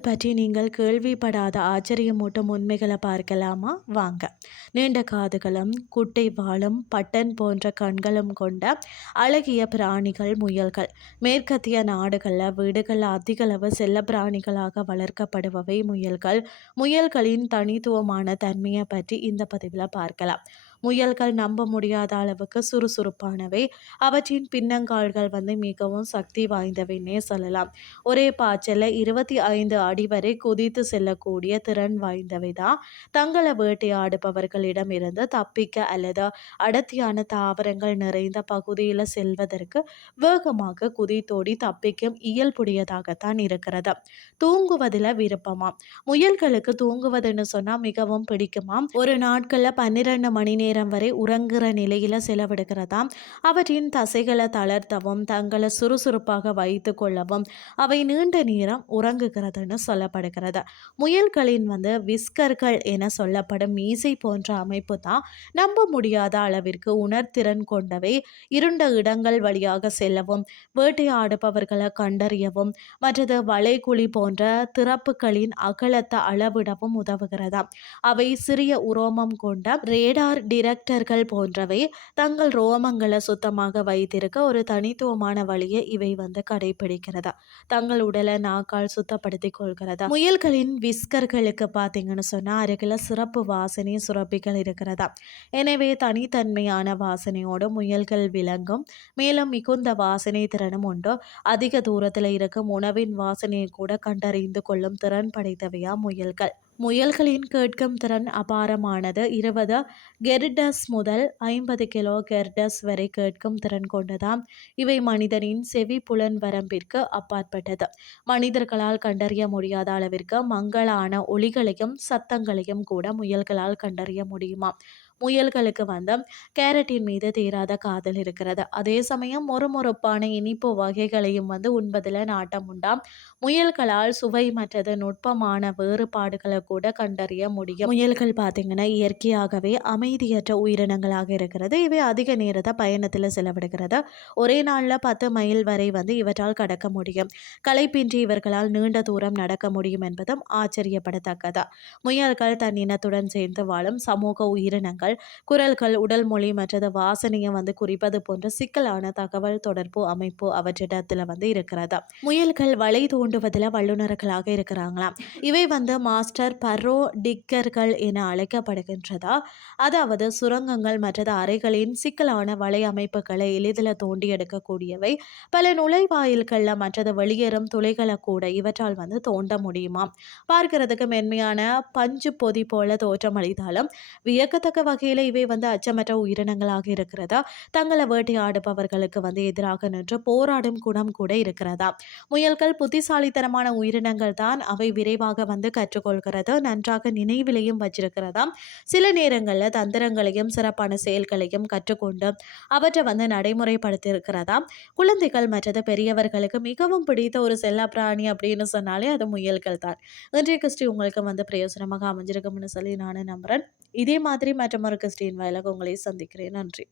பற்றி நீங்கள் கேள்விப்படாத ஆச்சரியமூட்டும் உண்மைகளை பார்க்கலாமா? வாங்க. நீண்ட காதுகளும் குட்டை வாழும் பட்டன் போன்ற கண்களும் கொண்ட அழகிய பிராணிகள் முயல்கள். மேற்கத்திய நாடுகளில் வீடுகளில் அதிகளவு செல்ல பிராணிகளாக வளர்க்கப்படுபவை முயல்கள். முயல்களின் தனித்துவமான தன்மையை பற்றி இந்த பதிவில் பார்க்கலாம். முயல்கள் நம்ப முடியாத அளவுக்கு சுறுசுறுப்பானவை. அவற்றின் பின்னங்கால்கள் வந்து மிகவும் சக்தி வாய்ந்தவைன்னே சொல்லலாம். ஒரே பாய்ச்சல இருபத்தி ஐந்து அடி வரை குதித்து செல்லக்கூடிய திறன் வாய்ந்தவை தான் தங்களை வேட்டையாடுபவர்களிடம் இருந்து தப்பிக்க அல்லது அடர்த்தியான தாவரங்கள் நிறைந்த பகுதியில் செல்வதற்கு வேகமாக குதித்தோடி தப்பிக்கும் இயல்புடையதாகத்தான் இருக்கிறது. தூங்குவதில் விருப்பமாம். முயல்களுக்கு தூங்குவதுன்னு சொன்னால் மிகவும் பிடிக்குமாம். ஒரு நாட்களில் பன்னிரெண்டு மணி நேரம் நேரம் வரை உறங்குற நிலையில் செலவிடுகிறதாம். அவற்றின் தசைகளை தளர்த்தவும் தங்களை சுறுசுறுப்பாக வைத்து கொள்ளவும் அவை நீண்ட நேரம் உறங்குகிறதுன்னு சொல்லப்படுகிறது. முயல்களின் வந்து விஸ்கர்கள் என சொல்லப்படும் மீசை போன்ற அமைப்பு தான் நம்ப முடியாத அளவிற்கு உணர்திறன் கொண்டவை. இருண்ட இடங்கள் வழியாக செல்லவும் வேட்டையாடுபவர்களை கண்டறியவும் மற்றது வளைகுழி போன்ற திறப்புகளின் அகலத்தை அளவிடவும் உதவுகிறதா அவை சிறிய உரோமம் கொண்ட ரேடார் டி டிரெக்டர்கள் போன்றவை தங்கள் ரோமங்களை சுத்தமாக வைத்திருக்க ஒரு தனித்துவமான வழியை இவை வந்து கடைபிடிக்கிறதா தங்கள் உடலை நாக்கால் சுத்தப்படுத்திக் கொள்கிறதா? முயல்களின் விஸ்கர்களுக்கு பார்த்தீங்கன்னு சொன்னால் அருகில் சிறப்பு வாசனை சுரப்பிகள் இருக்கிறதா? எனவே தனித்தன்மையான வாசனையோடு முயல்கள் விளங்கும். மேலும் மிகுந்த வாசனை திறனும் உண்டு? அதிக தூரத்தில் இருக்கும் உணவின் வாசனையை கூட கண்டறிந்து கொள்ளும் திறன் படைத்தவையா முயல்கள்? முயல்களின் கேட்கும் திறன் அபாரமானது. இருபது கெர்டஸ் முதல் ஐம்பது கிலோ கெர்டஸ் வரை கேட்கும் திறன் கொண்டதாம். இவை மனிதனின் செவி புலன் வரம்பிற்கு அப்பாற்பட்டது. மனிதர்களால் கண்டறிய முடியாத அளவிற்கு மங்களான ஒளிகளையும் சத்தங்களையும் கூட முயல்களால் கண்டறிய முடியுமா முயல்களுக்கு வந்து கேரட்டின் மீது தீராத காதல் இருக்கிறது. அதே சமயம் மொறுமொறுப்பான இனிப்பு வகைகளையும் வந்து உண்பதில் நாட்டம் உண்டாம் முயல்களால் சுவை மற்றது நுட்பமான வேறுபாடுகளை கூட கண்டறிய முடியும். முயல்கள் பார்த்தீங்கன்னா இயற்கையாகவே அமைதியற்ற உயிரினங்களாக இருக்கிறது. இவை அதிக நேரத்தை பயணத்தில் செலவிடுகிறது. ஒரே நாளில் பத்து மைல் வரை வந்து இவற்றால் கடக்க முடியும். களைப்பின்றி இவர்களால் நீண்ட தூரம் நடக்க முடியும் என்பதும் ஆச்சரியப்படத்தக்கது. முயல்கள் தன் இனத்துடன் சேர்ந்து வாழும் சமூக உயிரினங்கள் குரல்கள் குரல்கள் உடல் மொழி மற்றது வாசனையை வந்து குறிப்பது போன்ற சிக்கலான தகவல் தொடர்பு அமைப்பு அவற்றிடத்தில் வந்து இருக்கிறது. முயல்கள் வலை தோண்டுவதில் வல்லுநர்களாக இருக்கிறாங்களாம். இவை வந்து மாஸ்டர் பரோ டிக்கர்கள் என அழைக்கப்படுகின்றதா? அதாவது சுரங்கங்கள் மற்றது அறைகளின் சிக்கலான வலை அமைப்புகளை எளிதில் தோண்டி எடுக்கக்கூடியவை. பல நுழைவாயில்களில் மற்றது வெளியேறும் துளைகளை கூட இவற்றால் வந்து தோண்ட முடியுமா பார்க்கிறதுக்கு மென்மையான பஞ்சு பொதி போல தோற்றம் அளித்தாலும் வியக்கத்தக்க வகை வகையில் இவை வந்து அச்சமற்ற உயிரினங்களாக இருக்கிறதா? தங்களை வேட்டையாடுபவர்களுக்கு வந்து எதிராக நின்று போராடும் குணம் கூட இருக்கிறதா? முயல்கள் புத்திசாலித்தனமான உயிரினங்கள் தான் அவை விரைவாக வந்து கற்றுக்கொள்கிறது நன்றாக நினைவிலையும் வச்சிருக்கிறதா? சில நேரங்களில் தந்திரங்களையும் சிறப்பான செயல்களையும் கற்றுக்கொண்டு அவற்றை வந்து நடைமுறைப்படுத்தியிருக்கிறதா? குழந்தைகள் மற்றது பெரியவர்களுக்கு மிகவும் பிடித்த ஒரு செல்ல பிராணி அப்படின்னு சொன்னாலே அது முயல்கள் தான். இன்றைய கிறிஸ்டி உங்களுக்கு வந்து பிரயோசனமாக அமைஞ்சிருக்கும்னு சொல்லி நான் நம்புகிறேன் இதே மாதிரி மற்றும் ஒரு கிறிஸ்டின் வாயிலாக உங்களை சந்திக்கிறேன். நன்றி.